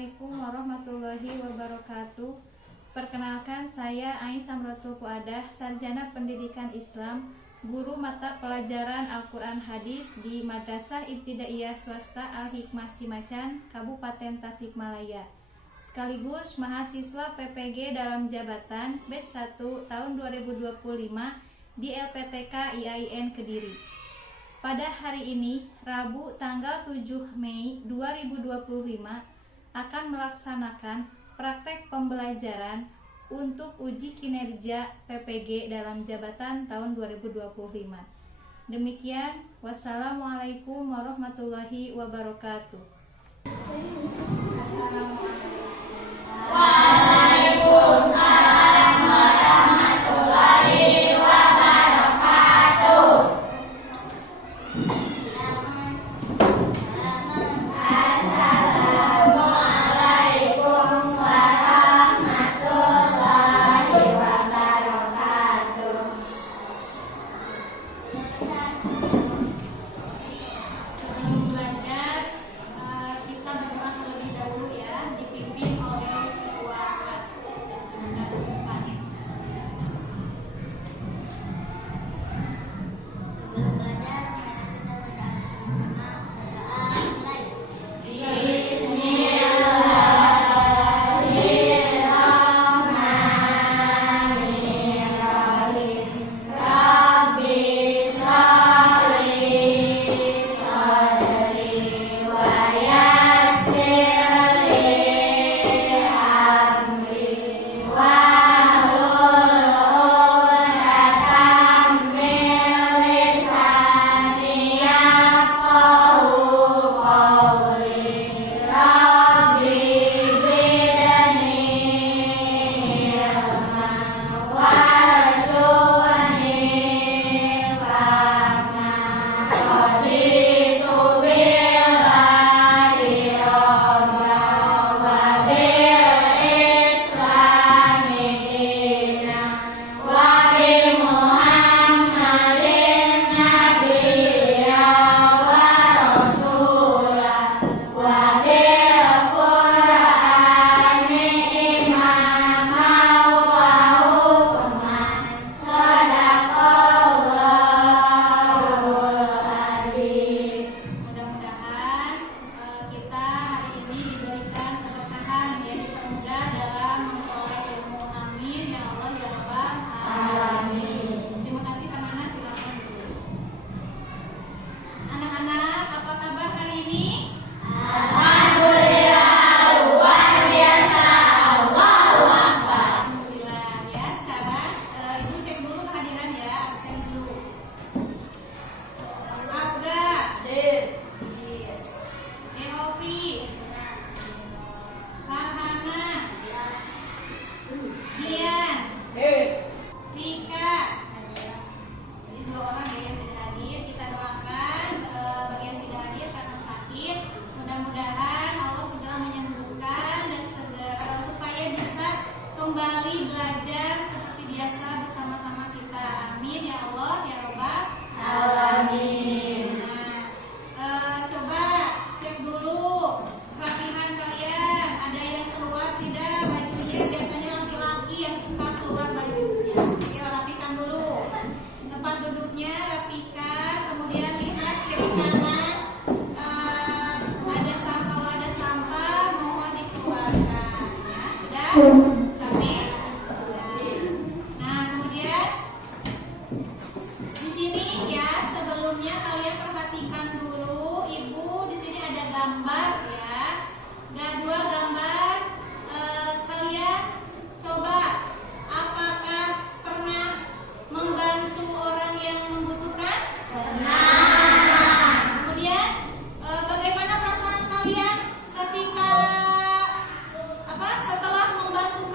Assalamualaikum warahmatullahi wabarakatuh. Perkenalkan, saya Ais Samratul Fuadah, Sarjana Pendidikan Islam, guru mata pelajaran Al-Quran Hadis di Madrasah Ibtidaiyah Swasta Al-Hikmah Cimacan, Kabupaten Tasikmalaya, sekaligus mahasiswa PPG dalam jabatan batch 1 tahun 2025 di LPTK IAIN Kediri. Pada hari ini, Rabu tanggal 7 Mei 2025, akan melaksanakan praktek pembelajaran untuk uji kinerja PPG dalam jabatan tahun 2025. Demikian, wassalamualaikum warahmatullahi wabarakatuh. Assalamualaikum. Waalaikumsalam warahmatullahi wabarakatuh. Assalamualaikum warahmatullahi wabarakatuh. Sebelum belajar, kita berdoa terlebih dahulu ya, dipimpin oleh ketua kelas. Sebentar depan. Sebelum belajar, kita berdoa sama-sama. Berdoa mulai. Bismillahirrahmanirrahim. Rabbi shrahli sadri wa yassir li amri wahlul 'uqdatam min lisani yafqahu qawli. Rabbi zidni ilman warzuqni fahman. Raditu billahi rabban wa bil islami dinan wa bi Muhammadin nabiyyan wa rasulan wa bil Qur'ani imaman wa hukman. Shadaqallahul adzim. Mudah-mudahan kita hari ini diberikan keberkahan, yaitu dipermudah dalam memperoleh ilmu. Amin ya Allah ya Rabbal alamin. Terima kasih teman-teman, silakan dulu. Anak-anak, apa kabar hari ini? Alhamdulillah, luar biasa. Allahu Akbar. Alhamdulillah ya. Sekarang Ibu cek dulu kehadiran ya, absen dulu. Abga, Ehofi, Farhana, Dian, Tika. Jadi 2 orang ya yang tidak hadir. Kita doakan bagi yang tidak hadir karena sakit. Mudah-mudahan Allah segera menyembuhkan dan segera supaya bisa kembali belajar seperti biasa bersama-sama kita. Amin ya Allah ya Rabbal Alamin. Nah, coba cek dulu rapihan kalian. Ada yang keluar tidak bajunya? Biasanya laki-laki yang suka keluar bajunya. Yuk rapikan dulu. Tempat duduknya rapikan. Kemudian lihat kiri kanan. Ada sampah, kalau ada sampah mohon dikeluarkan. Ya, sudah? Rapi? Nah, kemudian di sini ya, sebelumnya kalian perhatikan dulu, Ibu di sini ada gambar ya. Dua gambar. Kalian coba, apakah pernah membantu orang yang membutuhkan? Kemudian bagaimana perasaan kalian ketika setelah membantu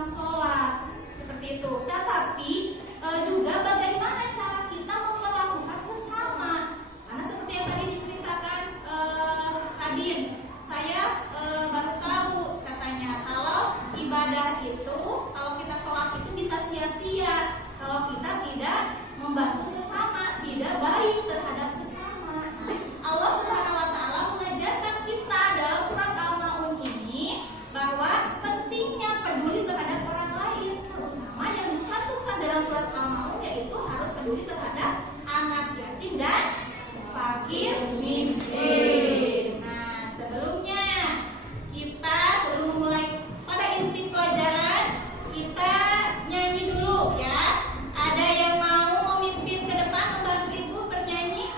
tentang sholat seperti itu. Tetapi juga bagaimana cara kita memperlakukan sesama. Karena seperti yang tadi diceritakan Adin, saya baru tahu katanya kalau ibadah itu, kalau kita sholat itu bisa sia-sia kalau kita tidak membantu sesama, tidak baik terhadap sesama. Allah Subhanahu wa taala mengajarkan kita dalam surat Al-Maun ini bahwa pentingnya peduli terhadap orang lain, terutama yang dicantumkan dalam surat Al-Maun yaitu harus peduli terhadap anak yatim dan fakir miskin. Nah, sebelum memulai pada inti pelajaran, kita nyanyi dulu ya. Ada yang mau memimpin ke depan membantu ibu bernyanyi?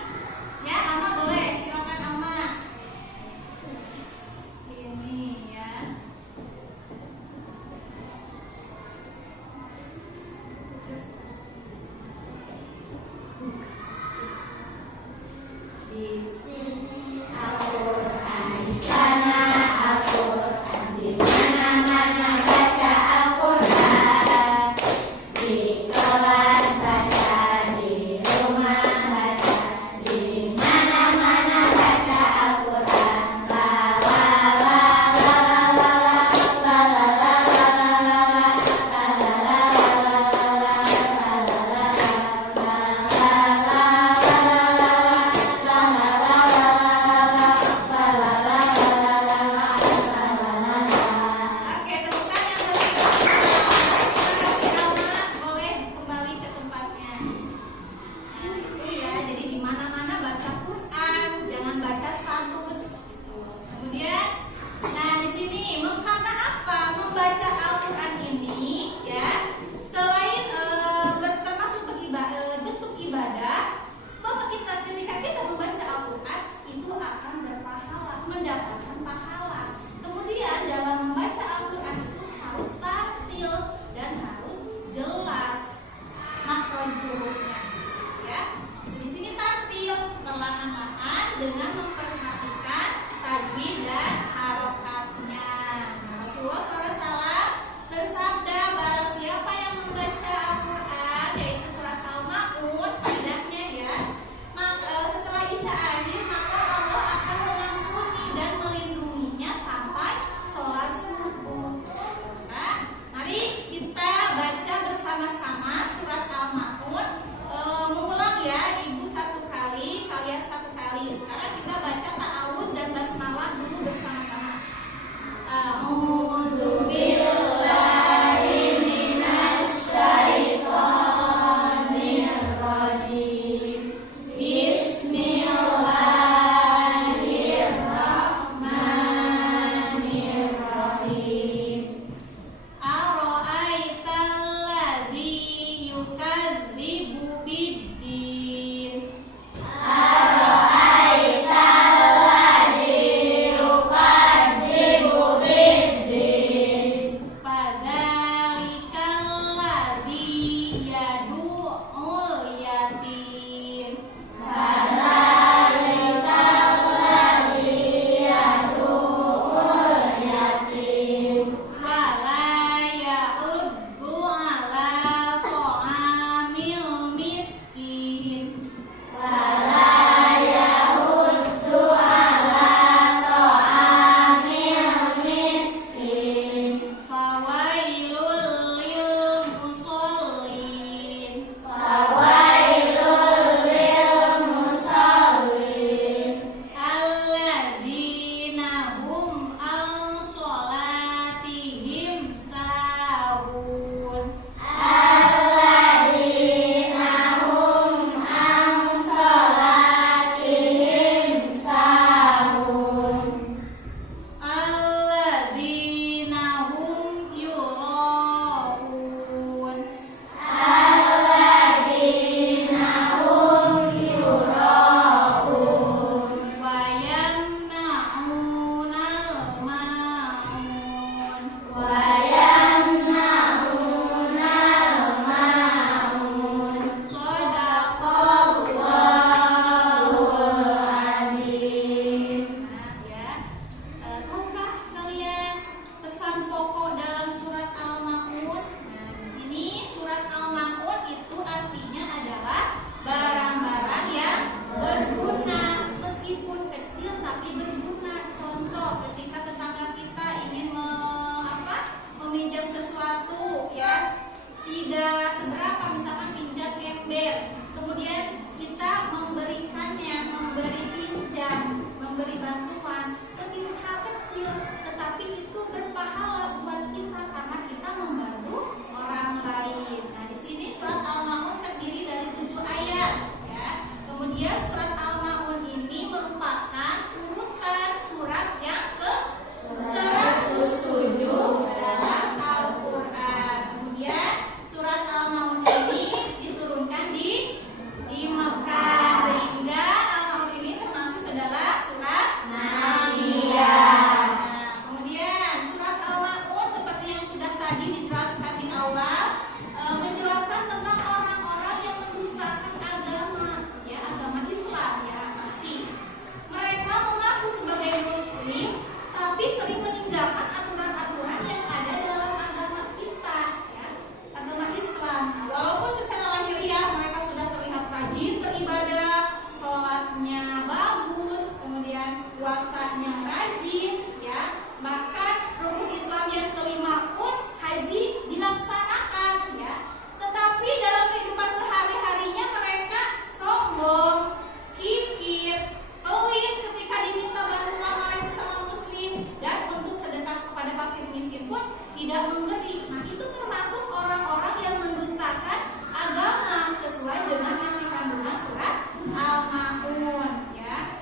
itu termasuk orang-orang yang mendustakan agama sesuai dengan isi kandungan surat Al-Maun, ya.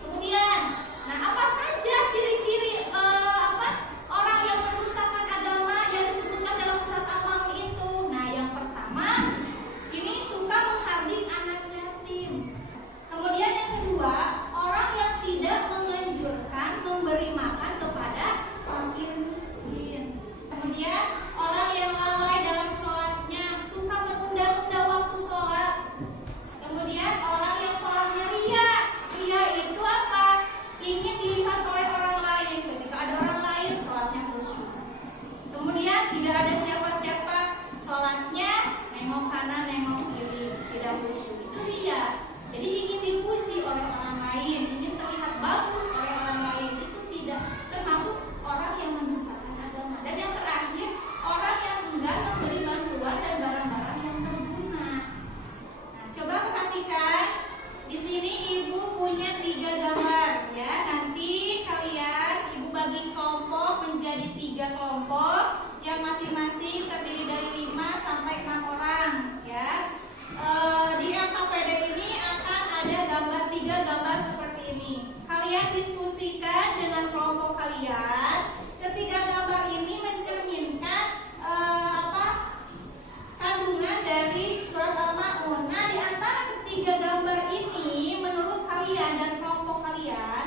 Kemudian, nah apa saja ciri-ciri orang yang mendustakan agama yang disebutkan dalam surat Al-Maun itu? Nah, yang pertama, ini suka menghardik anak yatim. Kemudian yang kedua, orang yang tidak menganjurkan memberi makan kepada fakir miskin. Kemudian orang yang lalai dalam sholatnya, suka menunda-nunda waktu sholat. Kemudian orang yang sholatnya ria. Ria itu apa? Ingin dilihat oleh orang lain. Ketika ada orang lain, sholatnya khusyuk. Kemudian tidak ada siapa-siapa, sholatnya nengok kanan, nengok kiri, tidak khusyuk. Itu ria. Jadi ingin dipuji oleh orang lain, ingin terlihat bagus oleh orang lain. Itu tidak termasuk orang yang mendustakan agama. Dan yang terakhir, orang yang enggan memberi bantuan dan barang-barang yang berguna. Nah, coba perhatikan. Di sini ibu punya 3 gambar, ya. Nanti kalian ibu bagi kelompok menjadi 3 kelompok yang masing-masing terdiri dari 5 sampai 6 orang, ya. Di LKPD ini akan ada 3 gambar seperti ini. Kalian diskusikan dengan kelompok kalian. Ketiga gambar ini mencerminkan kandungan dari surat Al-Maun. Nah, di antara ketiga gambar ini, menurut kalian dan kelompok kalian,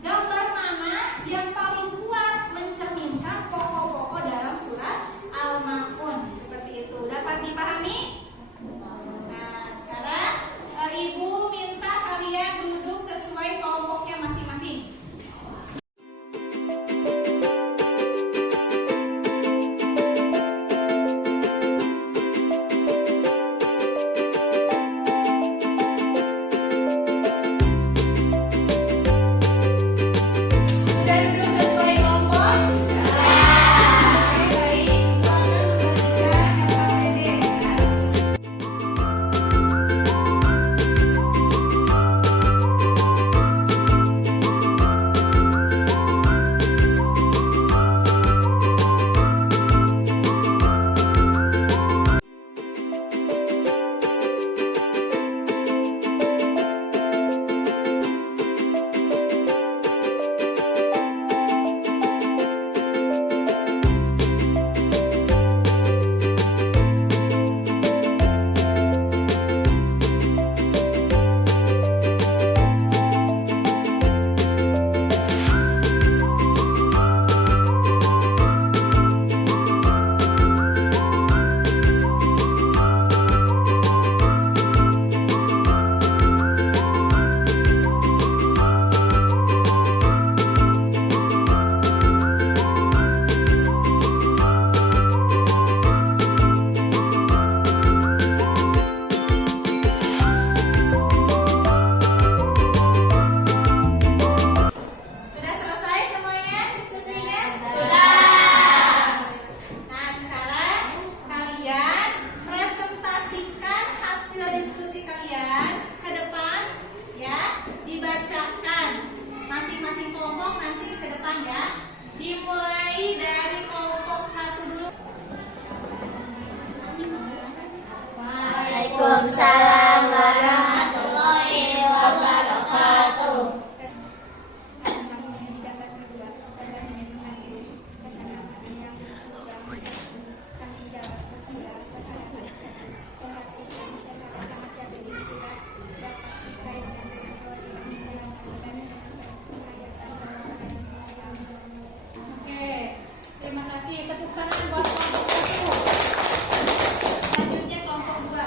gambar mana yang paling kuat mencerminkan pokok-pokok dalam surat Al-Maun? Seperti itu. Dapat dipahami? Nah, sekarang ibu minta kalian duduk sesuai kelompoknya masing-masing. Sudah duduk sesuai kelompok? Oke, baik. Silakan membagikan LKPD, ya. Sudah selesai semuanya diskusinya? Sudah. Nah, sekarang kalian presentasikan hasil diskusi kalian ke depan, ya. Dibacakan masing-masing kelompok nanti ke depan, ya. Dimulai dari kelompok 1 dulu. Waalaikumsalam warahmatullahi wabarakatuh. Oke, terima kasih. Tepuk tangan buat kelompok 1. Selanjutnya kelompok 2.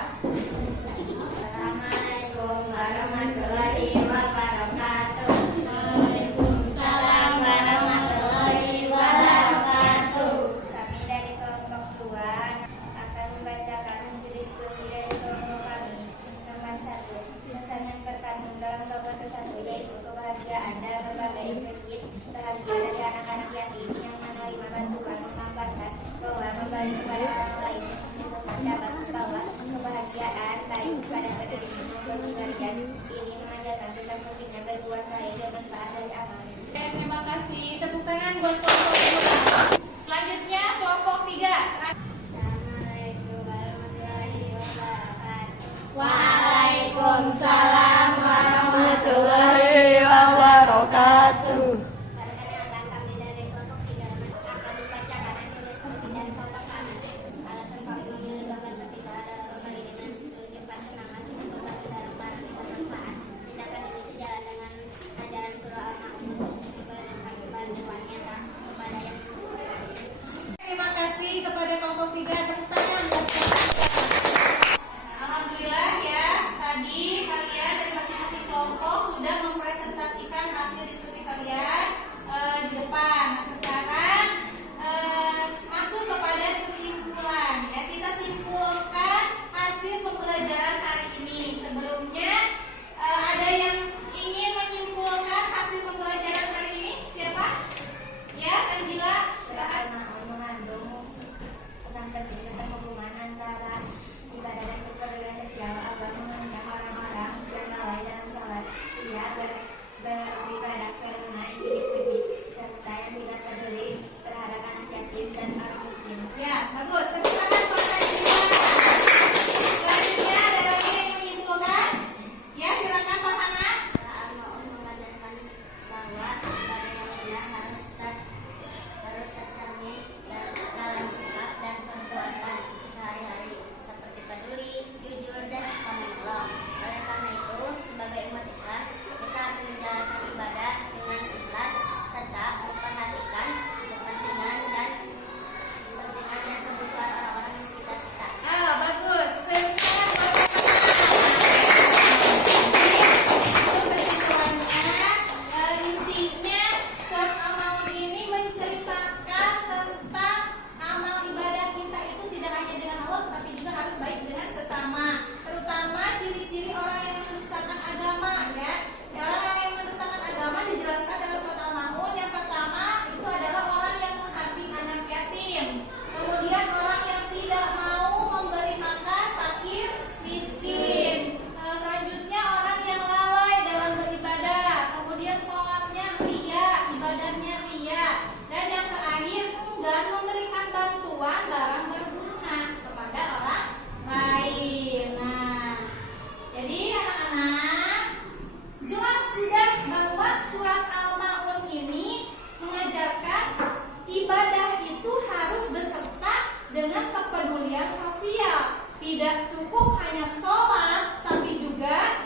punya kepedulian sosial. Tidak cukup hanya sholat, tapi juga